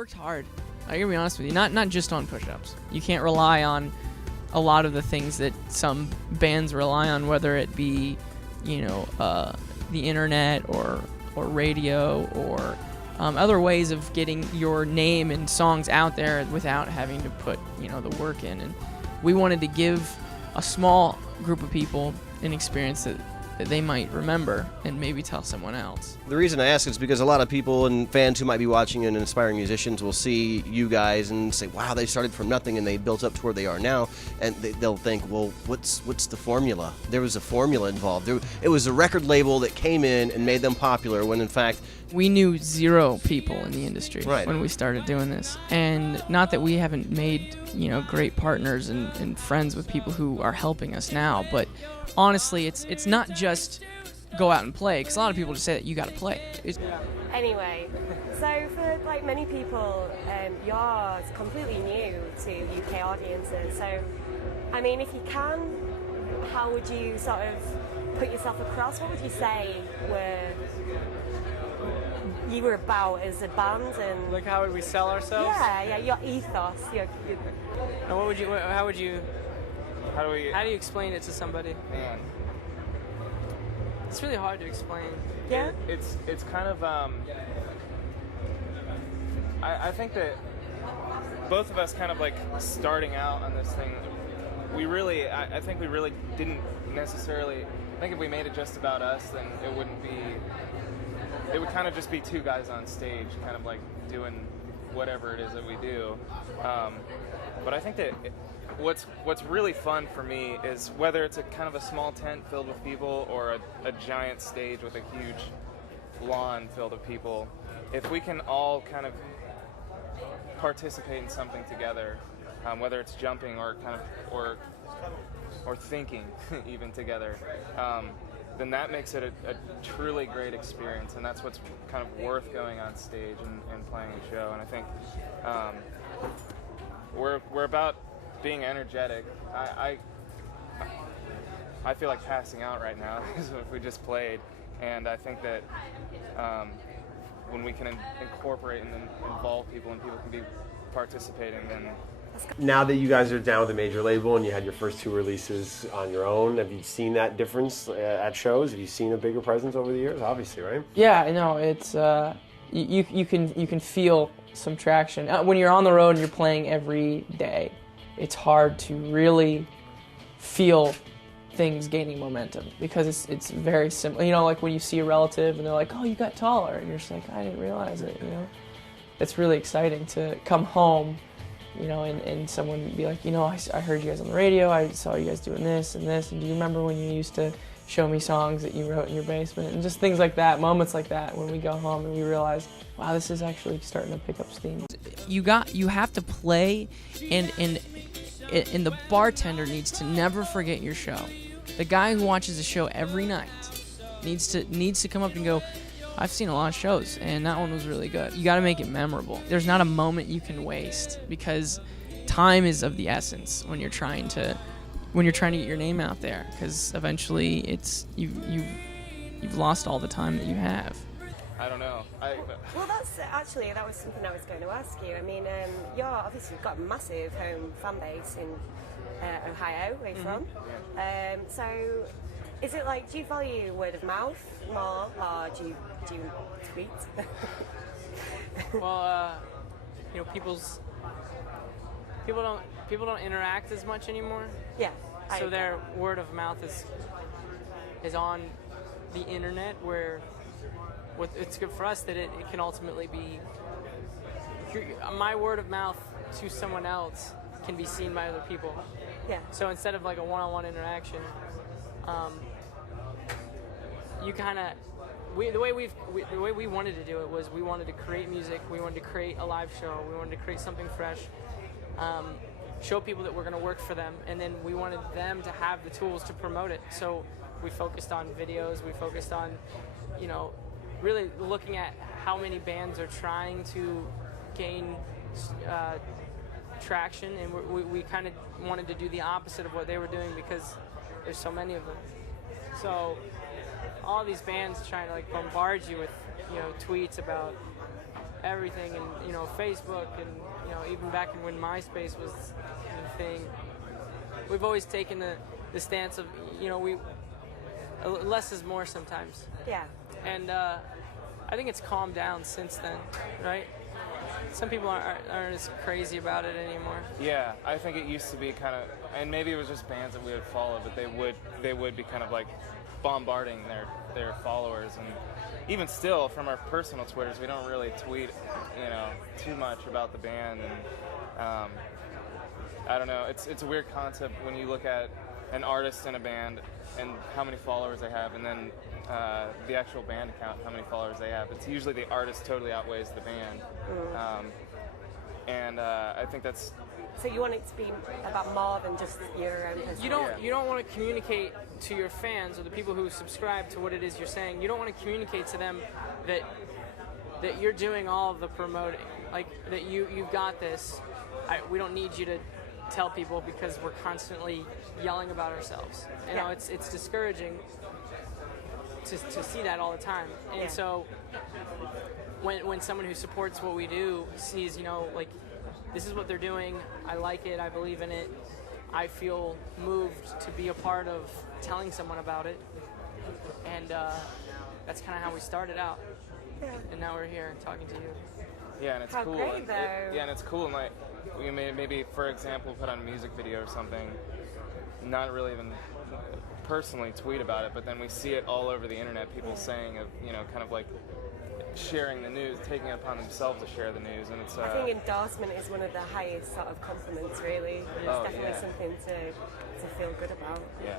worked hard. I gotta be honest with you. Not just on push-ups. You can't rely on a lot of the things that some bands rely on, whether it be, the internet or radio or other ways of getting your name and songs out there without having to put, the work in. And we wanted to give a small group of people an experience that they might remember and maybe tell someone else. The reason I ask is because a lot of people and fans who might be watching and aspiring musicians will see you guys and say, wow, they started from nothing and they built up to where they are now, and they'll think, well, what's the formula? There was a formula involved. It was a record label that came in and made them popular when in fact we knew zero people in the industry right. when we started doing this. And not that we haven't made, great partners and friends with people who are helping us now, but honestly, it's not just go out and play, because a lot of people just say that you got to play. Anyway, so for many people, you're completely new to UK audiences. So, I mean, if you can, how would you sort of put yourself across? What would you say you were about as a band? And like, how would we sell ourselves? Yeah, your ethos. And how do you explain it to somebody? Man, it's really hard to explain. Yeah. It's kind of I think that both of us kind of like starting out on this thing, I think we really didn't necessarily. I think if we made it just about us, then it would kind of just be two guys on stage, kind of like doing whatever it is that we do. But I think that what's really fun for me is whether it's a kind of a small tent filled with people or a giant stage with a huge lawn filled with people, if we can all kind of participate in something together, whether it's jumping or or thinking even together, then that makes it a truly great experience, and that's what's kind of worth going on stage and playing a show. And I think we're about being energetic. I feel like passing out right now because we just played, and I think that when we can incorporate and involve people and people can be participating, then. Now that you guys are down with a major label and you had your first two releases on your own, have you seen that difference at shows? Have you seen a bigger presence over the years? Obviously, right? Yeah, I know. It's you can feel some traction when you're on the road and you're playing every day. It's hard to really feel things gaining momentum because it's very simple. Like when you see a relative and they're like, "Oh, you got taller," and you're just like, "I didn't realize it." It's really exciting to come home. And someone be like, I heard you guys on the radio, I saw you guys doing this and this, and do you remember when you used to show me songs that you wrote in your basement? And just things like that, moments like that, when we go home and we realize, wow, this is actually starting to pick up steam. You have to play, and the bartender needs to never forget your show. The guy who watches the show every night needs to come up and go, I've seen a lot of shows, and that one was really good. You got to make it memorable. There's not a moment you can waste because time is of the essence when you're trying to get your name out there. Because eventually, you've lost all the time that you have. I don't know. Well, that was something I was going to ask you. I mean, you've got a massive home fan base in Ohio, where you're from. So, is it do you value word of mouth more, or do you tweet? Well, people don't interact as much anymore. Yeah. So their word of mouth is on the internet, where it's good for us that it can ultimately be my word of mouth to someone else can be seen by other people. Yeah. So instead of like a one-on-one interaction, you kind of the way we wanted to do it was we wanted to create music, we wanted to create a live show, we wanted to create something fresh, show people that we're going to work for them, and then we wanted them to have the tools to promote it. So we focused on videos, we focused on really looking at how many bands are trying to gain traction, and we kind of wanted to do the opposite of what they were doing because there's so many of them. So all these bands trying to bombard you with tweets about everything, and Facebook, and even back when MySpace was the thing, we've always taken the stance of we less is more sometimes. Yeah. And I think it's calmed down since then, right? Some people aren't as crazy about it anymore. Yeah, I think it used to be kind of, and maybe it was just bands that we would follow, but they would be kind of like bombarding their followers, and even still from our personal Twitters, we don't really tweet, too much about the band, and I don't know, it's a weird concept when you look at an artist in a band and how many followers they have, and then the actual band account, how many followers they have. It's usually the artist totally outweighs the band. And I think that's... So you want it to be about more than just your own personality? You don't want to communicate to your fans or the people who subscribe to what it is you're saying. You don't want to communicate to them that you're doing all of the promoting, like that you've got this. We don't need you to tell people because we're constantly yelling about ourselves. It's discouraging to see that all the time. And so when someone who supports what we do sees, like, this is what they're doing, I like it, I believe in it, I feel moved to be a part of telling someone about it. And that's kind of how we started out. Yeah. And now we're here talking to you. Yeah, and it's How cool. Great, though. And it's cool. And like, we maybe, for example, put on a music video or something, not really even personally tweet about it, but then we see it all over the internet. People saying, kind of like sharing the news, taking it upon themselves to share the news, and it's. I think endorsement is one of the highest sort of compliments, really. It's definitely something to feel good about. Yeah.